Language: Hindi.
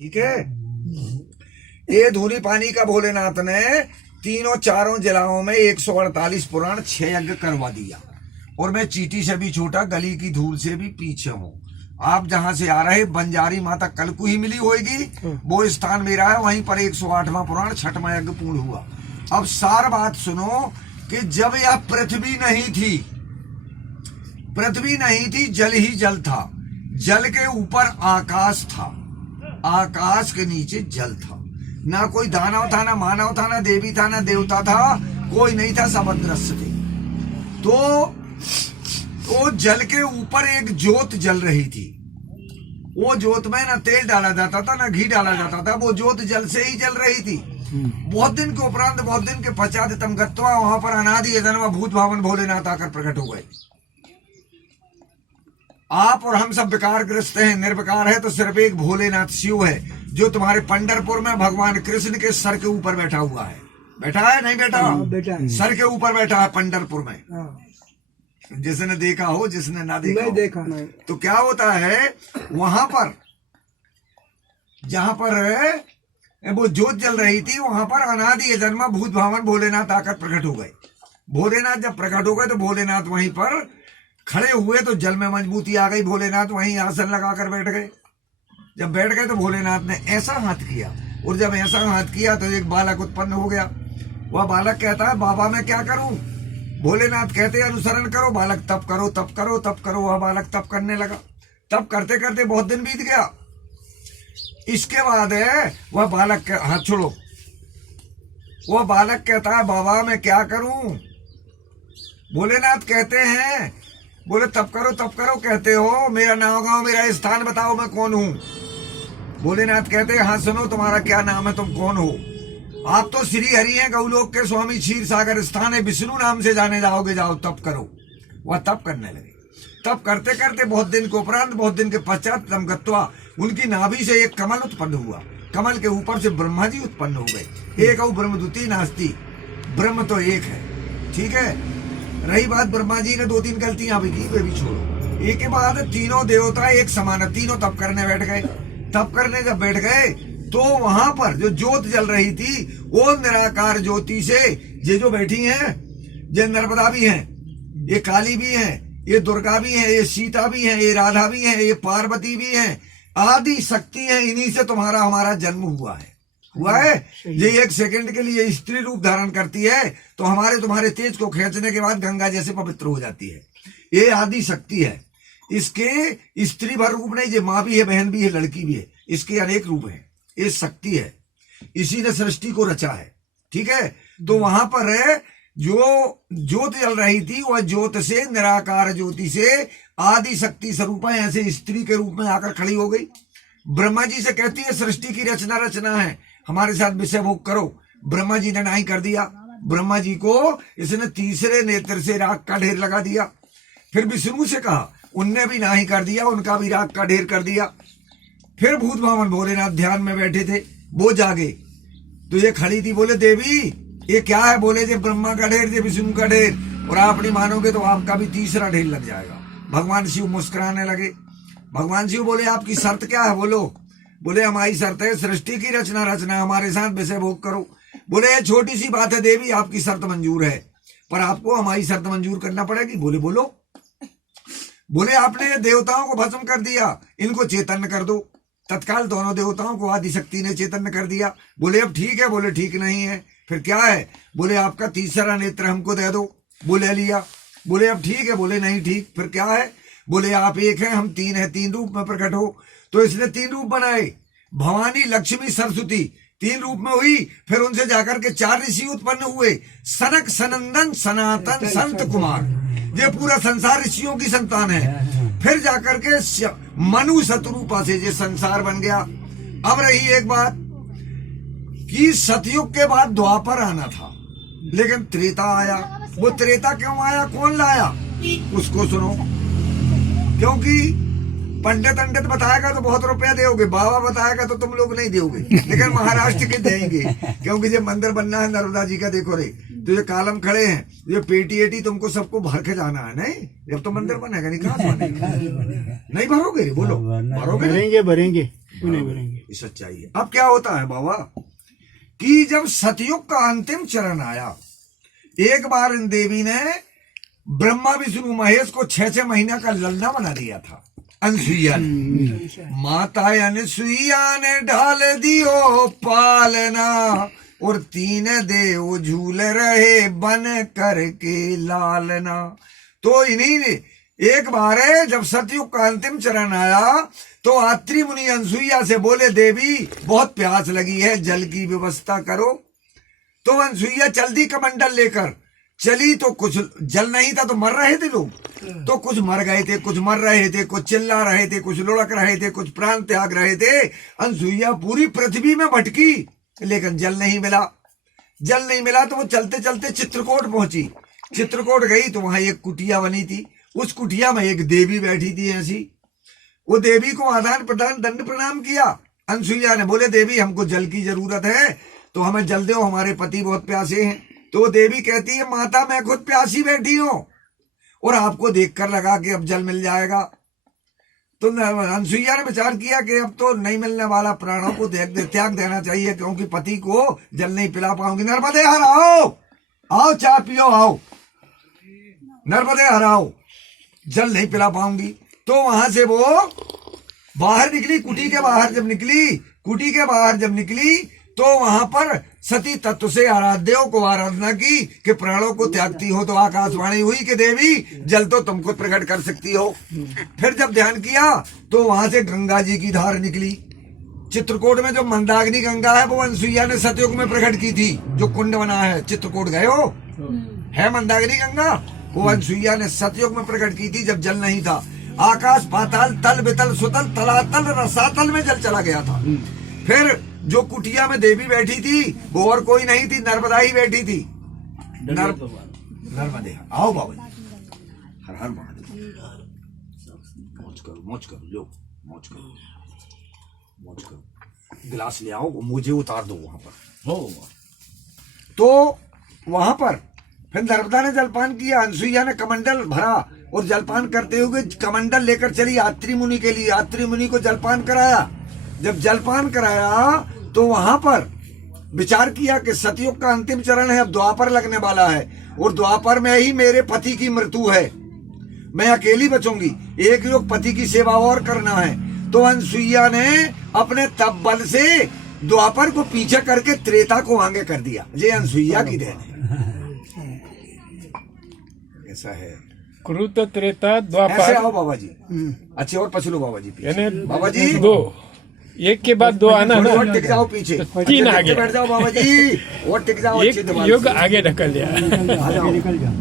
ठीक है। ये धूनी पानी का भोलेनाथ ने तीनों चारों जिलाओं में 148 पुराण 6 यज्ञ करवा दिया। और मैं चीटी से भी छोटा, गली की धूल से भी पीछे हूँ। आप जहां से आ रहे बंजारी माता कल को ही मिली होगी, वो स्थान मेरा है। वहीं पर 108वां पुराण 6वां यज्ञ पूर्ण हुआ। अब सार बात सुनो कि जब यह पृथ्वी नहीं थी, जल ही जल था। जल के ऊपर आकाश था, आकाश के नीचे जल था। ना कोई दानव था, ना मानव था, ना देवी था, ना देवता था, कोई नहीं था, सब अदृश्य थे। तो जल के ऊपर एक ज्योत जल रही थी। वो ज्योत में ना तेल डाला जाता था, ना घी डाला जाता था, वो ज्योत जल से ही जल रही थी। बहुत दिन के उपरांत, बहुत दिन के पश्चात तम गत्वा, वहां पर अनादि जन्म भूत भावन भोलेनाथ आकर प्रकट हो गए। आप और हम सब विकारग्रस्त हैं, निर्विकार है तो सिर्फ एक भोलेनाथ शिव है, जो तुम्हारे पंढरपुर में भगवान कृष्ण के सर के ऊपर बैठा हुआ है। बैठा है नहीं बैठा? बैठा है। सर के ऊपर बैठा है पंढरपुर में। जिसने देखा हो, जिसने ना देखा नहीं देखा नहीं। तो क्या होता है वहां पर, जहां पर वो ज्योत जल रही थी, वहां पर अनादि जन्म भूत भावन भोलेनाथ आकर प्रकट हो गए। भोलेनाथ जब प्रकट हो गए तो भोलेनाथ वहीं पर खड़े हुए, तो जल में मजबूती आ गई। भोलेनाथ वहीं आसन लगाकर बैठ गए। जब बैठ गए तो भोलेनाथ ने ऐसा हाथ किया, और जब ऐसा हाथ किया तो एक बालक उत्पन्न हो गया। वह बालक कहता है, बाबा मैं क्या करूं? भोलेनाथ कहते अनुसरण करो। बालक तप करो, तप करो, तप करो। वह बालक तप करने लगा। तप करते करते बहुत दिन बीत गया। इसके बाद वह बालक, हाथ छोड़ो, वह बालक कहता है, बाबा मैं क्या करूं? भोलेनाथ कहते हैं, बोले तप करो, तप करो कहते हो, मेरा नाम गांव, मेरा स्थान बताओ, मैं कौन हूं? भोलेनाथ कहते हैं, हाँ सुनो, तुम्हारा क्या नाम है, तुम कौन हो? आप तो श्री हरि हैं, गौलोक के स्वामी, क्षीर सागर स्थान है, विष्णु नाम से जाने जाओगे, जाओ तप करो। वह तप करने लगे। तप करते करते बहुत दिन के उपरांत, बहुत दिन के पश्चात तम गत्वा, उनकी नाभि से एक कमल उत्पन्न हुआ। कमल के ऊपर से ब्रह्मा जी उत्पन्न हो गए। एक औ ब्रह्म द्वितीय नास्ति, ब्रह्म तो एक है। ठीक है। रही बात ब्रह्मा जी ने 2-3 गलतियां भी की, वे भी छोड़ो। एक के बाद तीनों देवता एक समान, तीनों तप करने बैठ गए। तप करने जब बैठ गए तो वहां पर जो ज्योत जल रही थी, वो निराकार ज्योति से ये जो बैठी हैं, ये नर्मदा भी हैं, ये काली भी हैं, ये दुर्गा भी हैं, ये सीता भी हैं, ये राधा भी हैं, ये पार्वती भी हैं, आदि शक्ति हैं। इन्हीं से तुम्हारा हमारा जन्म हुआ है। ये 1 सेकंड के लिए स्त्री रूप धारण करती है, तो हमारे तुम्हारे तेज को खींचने के बाद गंगा जैसे पवित्र हो जाती है। ये आदि शक्ति है। इसके स्त्री भर रूप नहीं, ये माँ भी है, बहन भी है, लड़की भी है। इसके अनेक रूप हैं। ये शक्ति है, इसी ने सृष्टि को रचा है। ठीक है। तो वहां पर जो ज्योत जल रही थी, वह ज्योत से, निराकार ज्योति से आदि शक्ति स्वरूप ऐसे स्त्री के रूप में आकर खड़ी हो गई। ब्रह्मा जी से कहती है, सृष्टि की रचना है, हमारे साथ विषय भोग करो। ब्रह्मा जी ने नहीं कर दिया। ब्रह्मा जी को इसने तीसरे नेत्र से राग का ढेर लगा दिया। फिर विष्णु से कहा, उनने भी नहीं कर दिया, उनका भी राग का ढेर कर दिया। फिर भूत भावन भोलेनाथ ध्यान में बैठे थे, वो जागे तो ये खड़ी थी। बोले देवी ये क्या है? बोले जे ब्रह्मा का ढेर, जे विष्णु का ढेर, और आप नहीं मानोगे तो आपका भी तीसरा ढेर लग जाएगा। भगवान शिव मुस्कुराने लगे। भगवान शिव बोले, आपकी शर्त क्या है? बोलो। बोले हमारी शर्त है सृष्टि की रचना, हमारे साथ विषय भोग करो। बोले ये छोटी सी बात है देवी, आपकी शर्त मंजूर है, पर आपको हमारी शर्त मंजूर करना पड़ेगी। बोले बोलो। बोले आपने देवताओं को भस्म कर दिया, इनको चैतन्य कर दो। तत्काल दोनों देवताओं को आदि शक्ति ने चैतन्य कर दिया। बोले अब ठीक है। बोले ठीक नहीं है। फिर क्या है? बोले आपका तीसरा नेत्र हमको दे दो। बोले लिया। बोले अब ठीक है। बोले नहीं ठीक। फिर क्या है? बोले आप एक हैं, हम 3 हैं, 3 रूप में प्रकट हो। तो इसने 3 रूप बनाए, भवानी, लक्ष्मी, सरस्वती, 3 रूप में हुई। फिर उनसे जाकर के 4 ऋषि उत्पन्न हुए, सनक, सनंदन, सनातन, संत कुमार। ये पूरा संसार ऋषियों की संतान है। फिर जाकर के मनु शत्रुपा से ये संसार बन गया। अब रही एक बात कि सतयुग के बाद द्वापर आना था, लेकिन त्रेता आया। वो त्रेता क्यों आया, कौन लाया, उसको सुनो। क्योंकि पंडित बताएगा तो बहुत रुपया दोगे, बाबा बताएगा तो तुम लोग नहीं दोगे, लेकिन महाराष्ट्र के देंगे। क्योंकि जब मंदिर बनना है नर्मदा जी का, देखो रे तो ये कालम खड़े हैं, ये पेटी एटी तुमको सबको भर के जाना है। नहीं, जब तो मंदिर बनेगा नहीं, कहाँ से बनेगा? नहीं भरोगे? बोलो भरोगे? भरेंगे। क्यों नहीं बनेंगे? ये सच्चाई है। अब क्या होता है बाबा कि जब सतयुग का अंतिम चरण आया, एक बार इन देवी ने ब्रह्मा विष्णु महेश को 6-6 महीना का ललना बना दिया था। अनसुईया ने, माता अनसुईया ने ढाल दियो पालना, और 3 देव झूल रहे बन करके लालना। तो इन्हीं ने एक बार जब सतयुग का अंतिम चरण आया तो आत्री मुनि अनसुईया से बोले, देवी बहुत प्यास लगी है, जल की व्यवस्था करो। तो अनसुईया जल्दी कमंडल लेकर चली, तो कुछ जल नहीं था तो मर रहे थे लोग, तो कुछ मर गए थे, कुछ मर रहे थे, कुछ चिल्ला रहे थे, कुछ लुढ़क रहे थे, कुछ प्राण त्याग रहे थे। अनसुईया पूरी पृथ्वी में भटकी लेकिन जल नहीं मिला। जल नहीं मिला तो वो चलते चलते चित्रकूट पहुंची। चित्रकूट गई तो वहां एक कुटिया बनी थी, उस कुटिया में एक देवी बैठी थी ऐसी। वो देवी को आदान प्रदान दंड प्रणाम किया। अनसुईया ने बोले, देवी हमको जल की जरूरत है तो हमें जल दो, हमारे पति बहुत प्यासे हैं। तो देवी कहती है, माता मैं खुद प्यासी बैठी हूं और आपको देखकर लगा कि अब जल मिल जाएगा। तो अनसुईया ने विचार किया कि अब तो नहीं मिलने वाला, प्राणों को त्याग देना चाहिए क्योंकि पति को जल नहीं पिला पाऊंगी। नर्मदे हर आओ, आओ चाय पियो, आओ नर्मदे हर आओ, जल नहीं पिला पाऊंगी। तो वहां से वो बाहर निकली, कुटी के बाहर जब निकली, कुटी के बाहर जब निकली तो वहां पर सती तत्व से आराध्यों को आराधना की कि प्राणों को त्यागती हो। तो आकाशवाणी हुई कि देवी जल तो तुम खुद प्रकट कर सकती हो। फिर जब ध्यान किया तो वहां से गंगा जी की धार निकली। चित्रकूट में जो मंदाकिनी गंगा है वो अनसुईया ने सतयुग में प्रकट की थी, जो कुंड बना है। चित्रकूट गए हो, है मंदाकिनी गंगा, वो अनसुईया ने सतयुग में प्रकट की थी जब जल नहीं था। आकाश पाताल तल बितल सुतल तलातल रसातल में जल चला गया था। फिर जो कुटिया में देवी बैठी थी वो और कोई नहीं थी, नर्मदा ही बैठी थी। नर्मदे आओ बाबा जी, हर हर महादेव। मौज करो, मौज करो, लो मौज करो, मौज करो। गिलास ले आओ, मुझे उतार दो वहां पर। हो तो वहां पर फिर नर्मदा ने जलपान किया, अनसुईया ने कमंडल भरा और जलपान करते हुए कमंडल लेकर चली आत्री मुनि के लिए। आत्री मुनि को जलपान कराया। जब जलपान कराया तो वहां पर विचार किया कि सतयुग का अंतिम चरण है, अब द्वापर लगने वाला है और द्वापर में ही मेरे पति की मृत्यु है, मैं अकेली बचूंगी, एक युग पति की सेवा और करना है। तो अनसुईया ने अपने तप बल से द्वापर को पीछे करके त्रेता को आगे कर दिया। ये अनसुईया की देन है। ऐसा है, कृत त्रेता द्वापर। ऐसे आओ बाबा जी, अच्छे और पछलो बाबा जी, बाबा जी दो, एक के बाद दो आना ना, और टिक जाओ पीछे, 3 आगे बैठ जाओ बाबा जी, और टिक जाओ, एक युग आगे ढकल दिया। निकल जाओ।